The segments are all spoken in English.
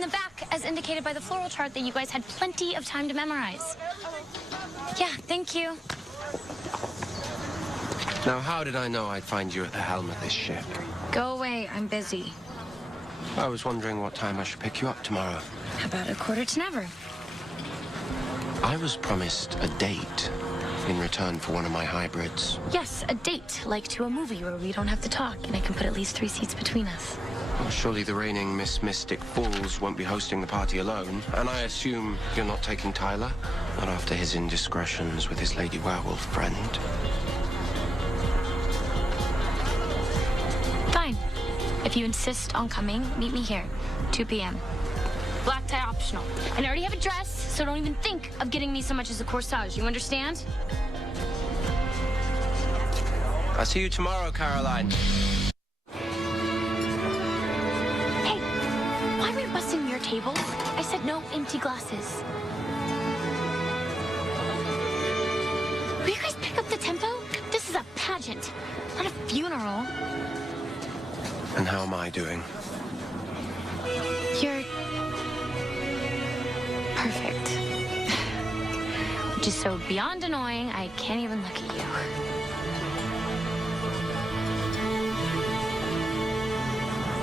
in the back, as indicated by the floral chart that you guys had plenty of time to memorize. Yeah, thank you. Now, how did I know I'd find you at the helm of this ship? Go away, I'm busy. I was wondering what time I should pick you up tomorrow. How about 9:45? I was promised a date in return for one of my hybrids. Yes, a date, like to a movie where we don't have to talk, and I can put at least 3 seats between us. Well, surely the reigning Miss Mystic Falls won't be hosting the party alone, and I assume you're not taking Tyler? Not after his indiscretions with his lady werewolf friend. Fine. If you insist on coming, meet me here, 2 p.m. Black tie optional. And I already have a dress, so don't even think of getting me so much as a corsage. You understand? I'll see you tomorrow, Caroline. Hey, why are we busting your tables? I said no empty glasses. Will you guys pick up the tempo? This is a pageant, not a funeral. And how am I doing? You're perfect. Which is so beyond annoying, I can't even look at you.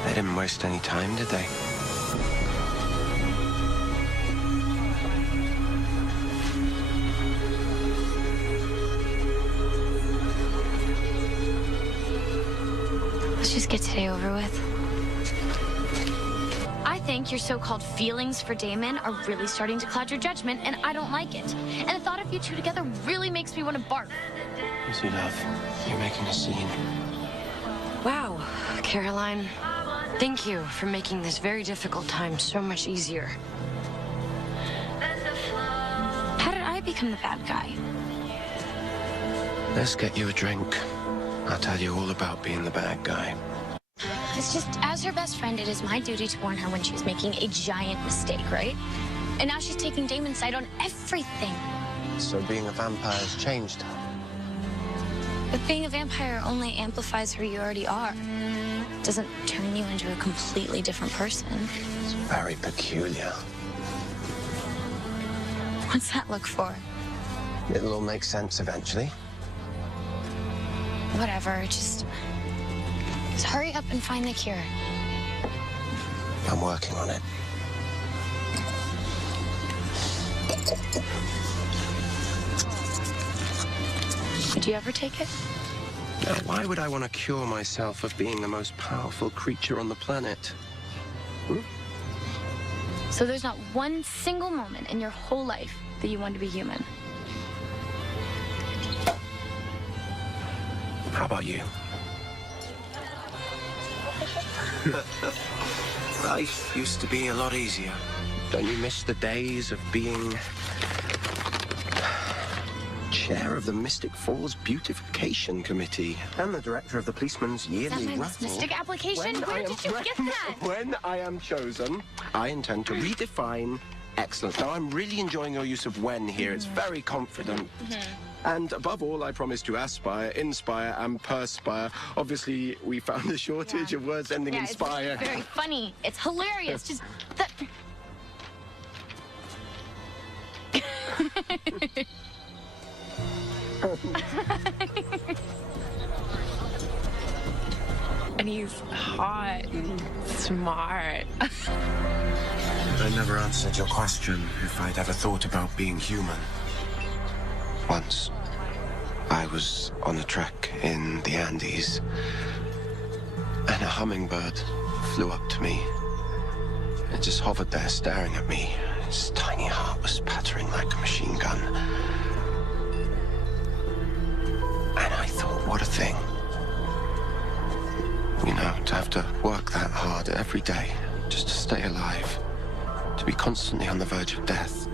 They didn't waste any time, did they? Let's just get today over with. I think your so-called feelings for Damon are really starting to cloud your judgment, and I don't like it. And the thought of you two together really makes me want to barf. Easy, love. You're making a scene. Wow, Caroline. Thank you for making this very difficult time so much easier. How did I become the bad guy? Let's get you a drink. I'll tell you all about being the bad guy. It's just, as her best friend, it is my duty to warn her when she's making a giant mistake, right? And now she's taking Damon's side on everything. So being a vampire has changed her? But being a vampire only amplifies who you already are. It doesn't turn you into a completely different person. It's very peculiar. What's that look for? It'll all make sense eventually. Whatever, just hurry up and find the cure. I'm working on it. Did you ever take it? Now, why would I want to cure myself of being the most powerful creature on the planet? So there's not one single moment in your whole life that you want to be human? How about you? Life used to be a lot easier. Don't you miss the days of being chair of the Mystic Falls Beautification Committee and the director of the policeman's Is yearly that my raffle? Mystic application? Where did you get that? When I am chosen, I intend to redefine excellence. Now, I'm really enjoying your use of when here. It's very confident. And above all, I promise to aspire, inspire, and perspire. Obviously, we found a shortage of words ending in spire. It's very funny. It's hilarious. Just that. And he's hot and smart. I never answered your question if I'd ever thought about being human. Once, I was on a trek in the Andes, and a hummingbird flew up to me. It just hovered there staring at me. Its tiny heart was pattering like a machine gun. And I thought, what a thing. You know, to have to work that hard every day just to stay alive. To be constantly on the verge of death.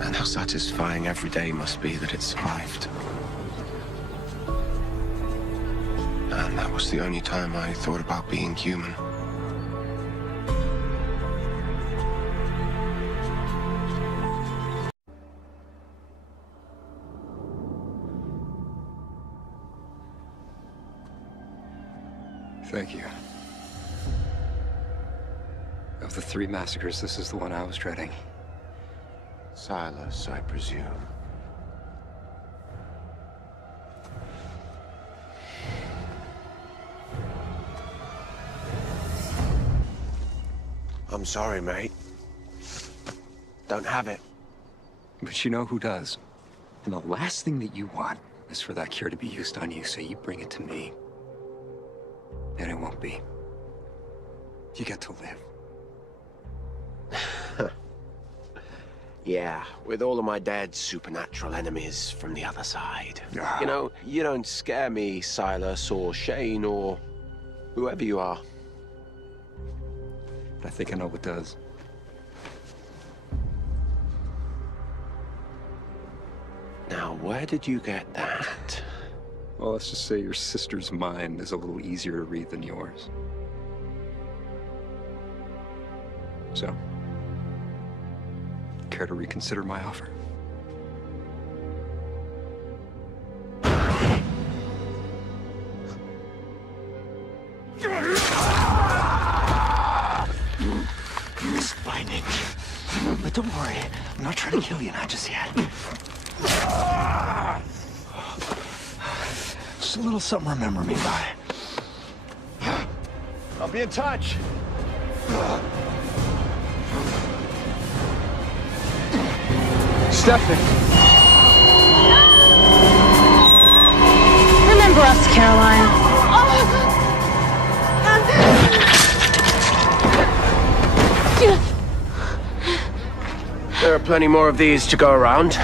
And how satisfying every day must be that it survived. And that was the only time I thought about being human. Thank you. Of the 3 massacres, this is the one I was dreading. Silas, I presume. I'm sorry, mate. Don't have it. But you know who does. And the last thing that you want is for that cure to be used on you, so you bring it to me. And it won't be. You get to live. Yeah, with all of my dad's supernatural enemies from the other side. Ah. You know, you don't scare me, Silas, or Shane, or whoever you are. I think I know what does. Now, where did you get that? Well, let's just say your sister's mind is a little easier to read than yours. So, care to reconsider my offer? Explaining. But don't worry, I'm not trying to kill you now just yet. Just a little something to remember me by. I'll be in touch. Stephanie! Remember us, Caroline. There are plenty more of these to go around.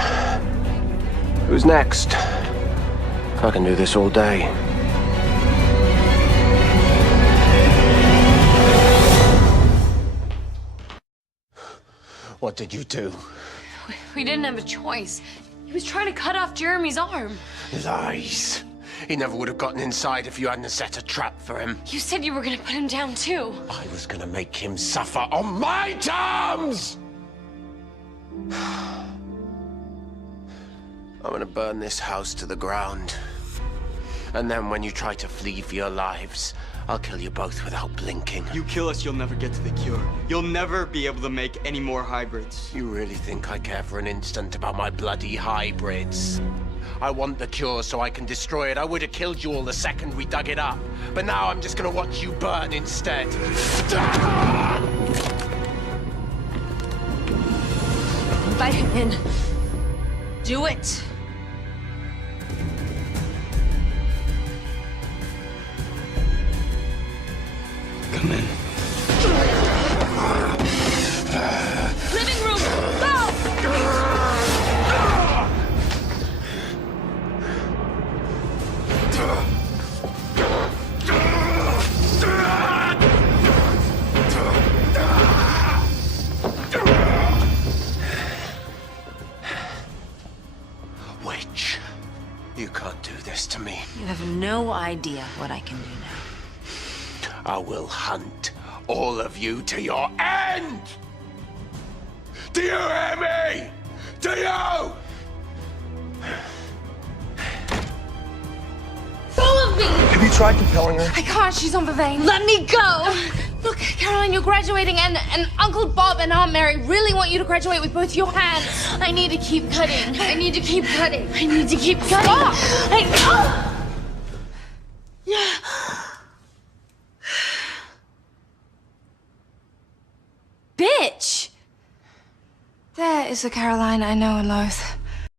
Who's next? I can do this all day. What did you do? We didn't have a choice. He was trying to cut off Jeremy's arm. Lies. He never would have gotten inside if you hadn't set a trap for him. You said you were gonna put him down too. I was gonna make him suffer on my terms! I'm gonna burn this house to the ground. And then when you try to flee for your lives, I'll kill you both without blinking. You kill us, you'll never get to the cure. You'll never be able to make any more hybrids. You really think I care for an instant about my bloody hybrids? I want the cure so I can destroy it. I would have killed you all the second we dug it up. But now I'm just gonna watch you burn instead. Invite him in. Do it. Come in. Living room, go! Witch, you can't do this to me. You have no idea what I can do now. I will hunt all of you to your end! Do you hear me? Do you? Follow me! Have you tried compelling her? I can't, she's on the vein. Let me go! Look, Caroline, you're graduating, and Uncle Bob and Aunt Mary really want you to graduate with both your hands. I need to keep cutting. I need to keep cutting. I need to keep cutting. Bitch! There is the Caroline I know and loathe.